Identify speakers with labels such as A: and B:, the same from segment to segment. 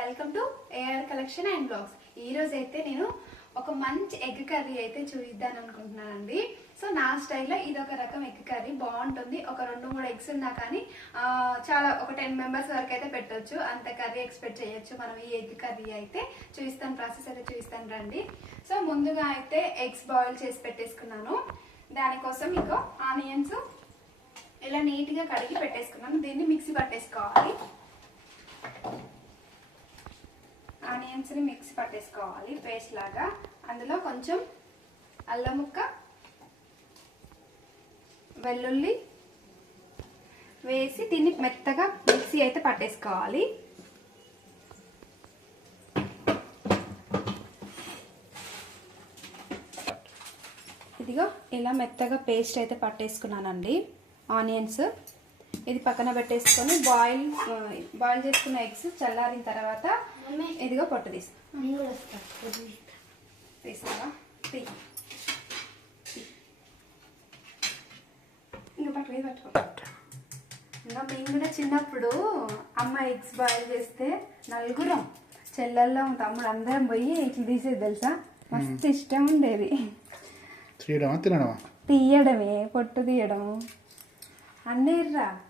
A: Welcome to AR collection and blogs ఈరోజు అయితే నేను ఒక మంచి ఎగ్ కర్రీ అయితే చూపిద్దాం అనుకుంటున్నానండి. సో నా స్టైల్లో ఇది ఒక రకం ఎగ్ కర్రీ. బాగుంటుంది. ఒక రెండు మూడు ఎగ్స్ ఉన్నా కానీ చాలా ఒక టెన్ మెంబర్స్ వరకు అయితే పెట్టొచ్చు. అంత కర్రీ ఎక్స్పెక్ట్ చేయొచ్చు. మనం ఈ ఎగ్ కర్రీ అయితే చూపిస్తాను ప్రాసెస్ అయితే చూపిస్తాను రండి. సో ముందుగా అయితే ఎగ్స్ బాయిల్ చేసి పెట్టేసుకున్నాను. దానికోసం ఇంకో ఆనియన్స్ ఇలా నీట్గా కడిగి పెట్టేసుకున్నాను. దీన్ని మిక్సీ పట్టేసుకోవాలి. ఆనియన్స్ని మిక్స్ పట్టేసుకోవాలి పేస్ట్ లాగా. అందులో కొంచెం అల్లం ముక్క వెల్లుల్లి వేసి దీన్ని మెత్తగా మిక్సీ అయితే పట్టేసుకోవాలి. ఇదిగో ఇలా మెత్తగా పేస్ట్ అయితే పట్టేసుకున్నానండి. ఆనియన్స్. ఇది పక్కన పెట్టేసుకొని బాయిల్ బాయిల్ చేసుకున్న ఎగ్స్ చల్లారిన తర్వాత ఇదిగో పొట్టు తీసు.
B: నేను కూడా వస్తా
A: తీసావా? తీ. తీ. ఇంకా పట్టుకో. మేము కూడా చిన్నప్పుడు అమ్మ ఎగ్స్ బాయిల్ చేస్తే నలుగురం చెల్లెల్లో తమ్ముడు అందరం పోయి ఇట్లా తీసేది తెలుసా? మస్తు ఇష్టం ఉండేది.
C: తినడమా?
A: తీయడమే పొట్టు తీయడము. అన్నేర్రా?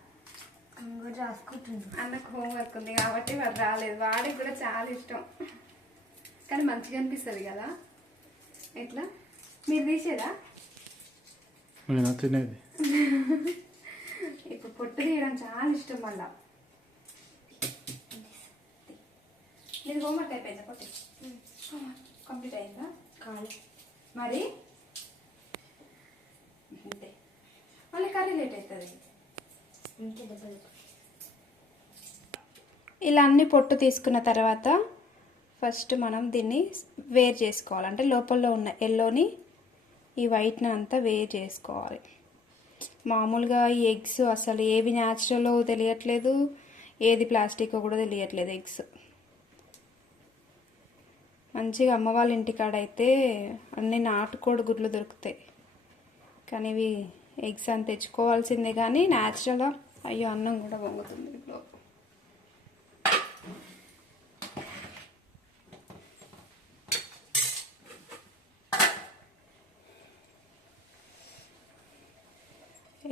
B: నేను రాసుకుంటున్నాను
A: అన్నకు హోంవర్క్ ఉంది కాబట్టి వాడు రాలేదు. వాడికి కూడా చాలా ఇష్టం. కానీ మంచిగా అనిపిస్తుంది కదా? ఎట్లా? మీరు తీసేదా?
C: నేను తినేది.
A: ఇప్పుడు పొట్టు తీయడం చాలా ఇష్టం మళ్ళా. ఇది హోంవర్క్ అయిపోయిందా పొట్టి? కంప్లీట్ అయిందా?
B: కాదు.
A: మరి? అంతే. మళ్ళీ కర్రీ లేట్ అవుతుంది. ఇలా అన్ని పొట్టు తీసుకున్న తర్వాత ఫస్ట్ మనం దీన్ని వేర్ చేసుకోవాలి. అంటే లోపల ఉన్న ఎల్లోని ఈ వైట్ని అంతా వేర్ చేసుకోవాలి. మామూలుగా ఈ ఎగ్స్ అసలు ఏవి న్యాచురల్ తెలియట్లేదు ఏది ప్లాస్టిక్ కూడా తెలియట్లేదు ఎగ్స్. మంచిగా అమ్మ వాళ్ళ ఇంటికాడ అయితే అన్ని నాటుకోడి గుడ్లు దొరుకుతాయి. కానీ ఇవి ఎగ్స్ అని తెచ్చుకోవాల్సిందే కానీ న్యాచురల్గా అయ్యో అన్నం కూడా పొంగుతుంది ఇప్పుడు.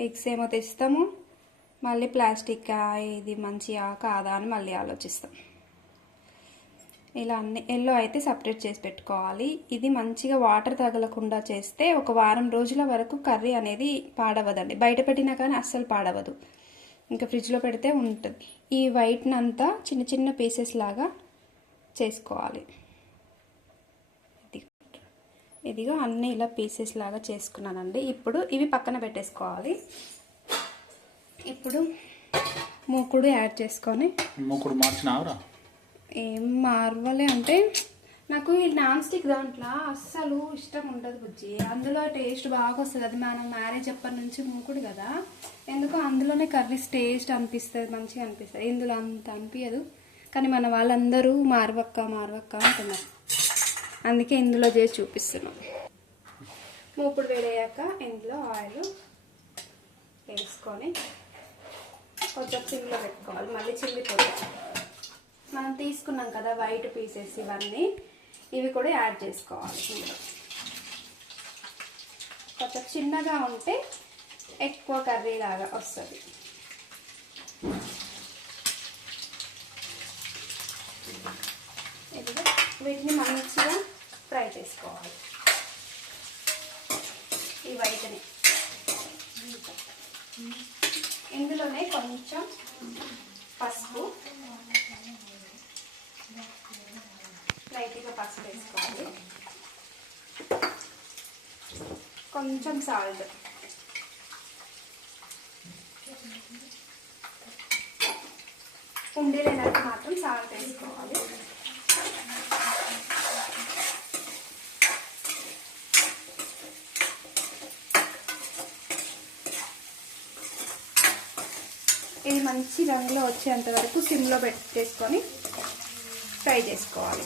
A: ఎగ్స్ ఏమో తెస్తాము. మళ్ళీ ప్లాస్టిక్ ఇది మంచిగా కాదా అని మళ్ళీ ఆలోచిస్తాం. ఇలా అన్ని ఎల్లో అయితే సపరేట్ చేసి పెట్టుకోవాలి. ఇది మంచిగా వాటర్ తగలకుండా చేస్తే ఒక వారం రోజుల వరకు కర్రీ అనేది పాడవదండి. బయట పెట్టినా కానీ అస్సలు పాడవదు. ఇంకా ఫ్రిడ్జ్లో పెడితే ఉంటుంది. ఈ వైట్ని అంతా చిన్న చిన్న పీసెస్ లాగా చేసుకోవాలి. ఇదిగో అన్నీ ఇలా పీసెస్ లాగా చేసుకున్నానండి. ఇప్పుడు ఇవి పక్కన పెట్టేసుకోవాలి. ఇప్పుడు మూకుడు యాడ్ చేసుకొని
C: మూకుడు మార్చినావురా?
A: ఏం మార్వలే అంటే నాకు ఈ నాన్ స్టిక్ దాంట్లో అస్సలు ఇష్టం ఉండదు బుజ్జి. అందులో టేస్ట్ బాగా వస్తుంది. అది మనం మ్యారేజ్ అప్పటి నుంచి మూకుడు కదా. ఎందుకో అందులోనే కర్రీస్ టేస్ట్ అనిపిస్తుంది మంచిగా అనిపిస్తుంది. ఇందులో అంత అనిపించదు కానీ మన వాళ్ళందరూ మార్వక్క మార్వక్క అంటున్నారు. అందుకే ఇందులో చేసి చూపిస్తున్నాం. మూకుడు వేడయ్యాక ఇందులో ఆయిల్ వేసుకొని కొంచెం చిమ్లో పెట్టుకోవాలి. మళ్ళీ చిల్లి పొడి తీసుకున్నాం కదా వైట్ పీసెస్ ఇవన్నీ. ఇవి కూడా యాడ్ చేసుకోవాలి కొంచెం చిన్నగా ఉంటే ఎక్కువ కర్రీ లాగా వస్తుంది. వీటిని మంచిగా ఫ్రై చేసుకోవాలి. ఈ వైట్ని ఇందులోనే కొంచెం పసుపు. లైట్గా పసుపు వేసుకోవాలి. కొంచెం సాల్ట్ ఉండి లేనట్టు మాత్రం సాల్ట్ వేసుకోవాలి. ఇది మంచి రంగులో వచ్చేంత వరకు సిమ్లో పెట్టేసుకొని ఫ్రై చేసుకోవాలి.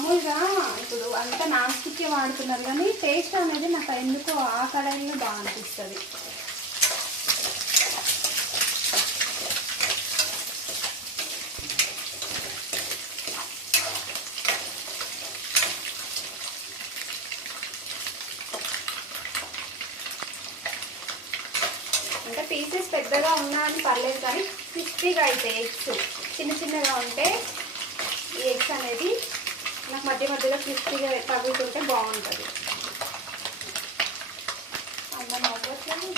A: మామూలుగా ఇప్పుడు అంతా నాన్ స్టిక్కే వాడుతున్నారు కానీ టేస్ట్ అనేది నాకు ఎందుకో ఆ కడాయిలో బాగా అనిపిస్తుంది అంటే పీసెస్ పెద్దగా ఉన్నా అని పర్లేదు కానీ క్రిస్పీగా అయితే ఎగ్స్ చిన్న చిన్నగా ఉంటే ఈ ఎగ్స్ అనేది నాకు మధ్య మధ్యలో క్రిస్పీగా తగులుతుంటే బాగుంటుంది. అన్నం అవ్వట్లేదు.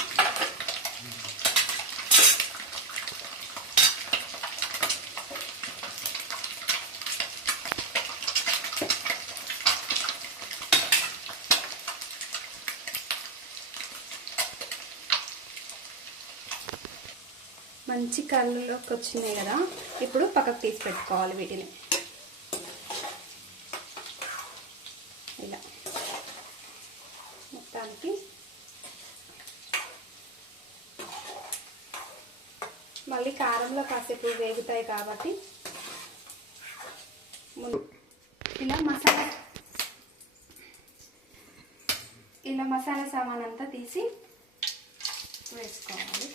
A: మంచి కళ్ళలోకి వచ్చినాయి కదా. ఇప్పుడు పక్కకు తీసి పెట్టుకోవాలి వీటిని ఇలా మొత్తానికి మళ్ళీ కారంలో కాసేపు వేగుతాయి కాబట్టి ముందు ఇలా మసాలా ఇలా మసాలా సామాన్ అంతా తీసి వేసుకోవాలి.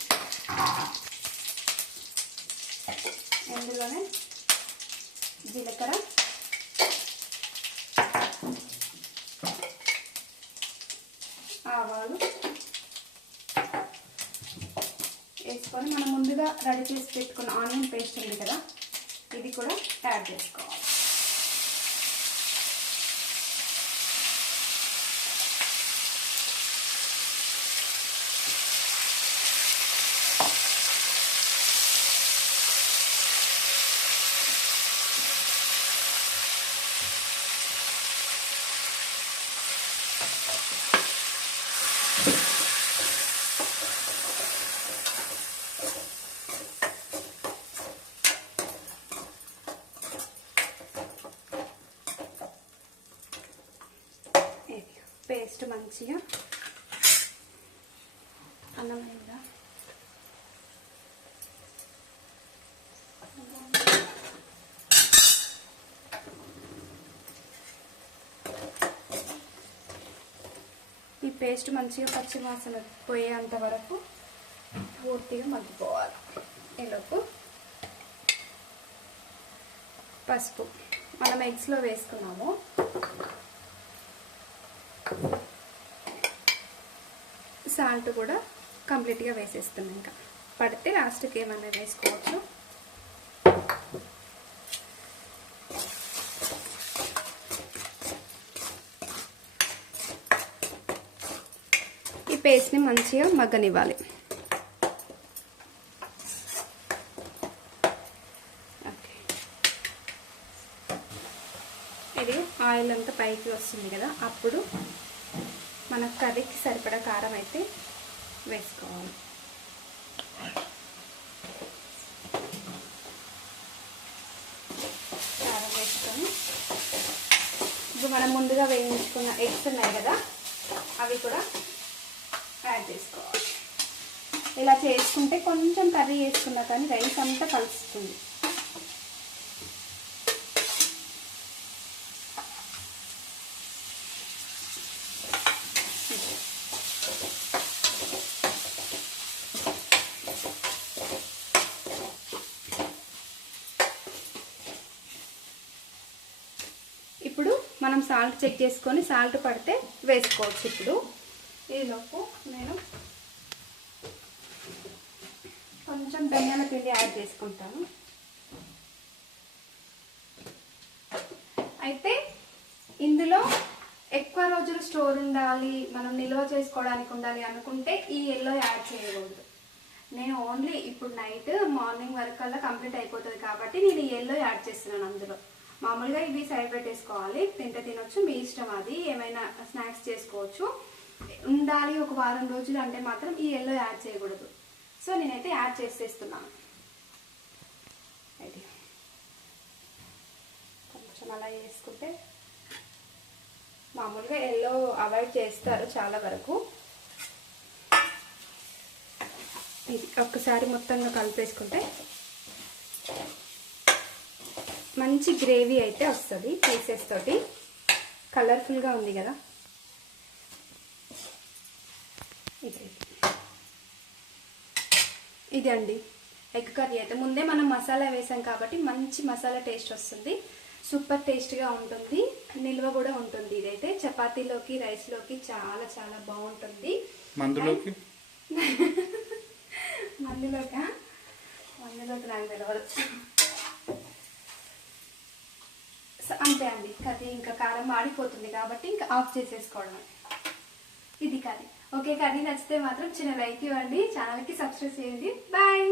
A: ఇందులోనే జీలకర్ర ఆవాలు చేసుకొని మనం ముందుగా రెడీ చేసి పెట్టుకున్న ఆనియన్ పేస్ట్ ఉంది కదా ఇది కూడా యాడ్ చేసుకోవాలి ఇది పేస్ట్ మంచిగా. అన్నం అయిందా ఈ పేస్ట్ మంచిగా పచ్చి వాసన పోయేంత వరకు పూర్తిగా మగ్గిపోవాలి. ఈలోపు పసుపు. మనం ఎగ్స్లో వేసుకున్నాము. సాల్ట్ కూడా కంప్లీట్గా వేసేస్తాం ఇంకా. పడితే లాస్ట్కి ఏమన్నా వేసుకోవచ్చు. ఈ పేస్ట్ని మంచిగా మగ్గనివ్వాలి. ఓకే. ఇది ఆయిల్ అంతా పైకి వస్తుంది కదా అప్పుడు మన కర్రీకి సరిపడా కారం అయితే వేసుకోవాలి. కారం వేసుకొని ఇప్పుడు మనం ముందుగా వేయించుకున్న ఎగ్స్ ఉన్నాయి కదా అవి కూడా యాడ్ చేసుకోవాలి. ఇలా చేసుకుంటే కొంచెం కర్రీ వేసుకున్నా కానీ రైస్ అంతా కలుస్తుంది. ఇప్పుడు మనం సాల్ట్ చెక్ చేసుకొని సాల్ట్ పడితే వేసుకోవచ్చు ఇప్పుడు. ఈలోపు నేను కొంచెం ధనియాల పిండి యాడ్ చేసుకుంటాను. అయితే ఇందులో ఎక్కువ రోజులు స్టోర్ ఉండాలి మనం నిల్వ చేసుకోవడానికి ఉండాలి అనుకుంటే ఈ ఎల్లో యాడ్ చేయకూడదు. నేను ఓన్లీ ఇప్పుడు నైట్ మార్నింగ్ వరకు అలా కంప్లీట్ అయిపోతుంది కాబట్టి నేను ఈ ఎల్లో యాడ్ చేస్తున్నాను అందులో. మామూలుగా ఇవి సైడ్ పెట్టేసుకోవాలి. తింటే తినొచ్చు మీ ఇష్టం అది. ఏమైనా స్నాక్స్ చేసుకోవచ్చు. ఉండాలి ఒక వారం రోజులు అంటే మాత్రం ఈ ఎల్లో యాడ్ చేయకూడదు. సో నేనైతే యాడ్ చేసేస్తున్నాను. కొంచెం అలా వేసుకుంటే మామూలుగా ఎల్లో అవాయిడ్ చేస్తారు చాలా వరకు. ఇది ఒక్కసారి మొత్తంగా కలిపేసుకుంటే మంచి గ్రేవీ అయితే వస్తుంది పీసెస్ తోటి. కలర్ఫుల్గా ఉంది కదా. ఇది ఇది అండి ఎగ్ కర్రీ అయితే. ముందే మనం మసాలా వేసాం కాబట్టి మంచి మసాలా టేస్ట్ వస్తుంది. సూపర్ టేస్ట్గా ఉంటుంది. నిల్వ కూడా ఉంటుంది ఇదైతే. చపాతీలోకి రైస్లోకి చాలా చాలా బాగుంటుంది.
C: మందులోకి?
A: మందులోక? మందులోకి నాకు తెలియదు స- అంతే అండి. కర్రీ ఇంకా కారం మాడిపోతుంది కాబట్టి ఇంకా ఆఫ్ చేసేసుకోవడం ఇది కర్రీ. ఓకే కర్రీ నచ్చితే మాత్రం చిన్న లైక్ ఇవ్వండి. ఛానల్కి సబ్స్క్రైబ్ చేయండి. బాయ్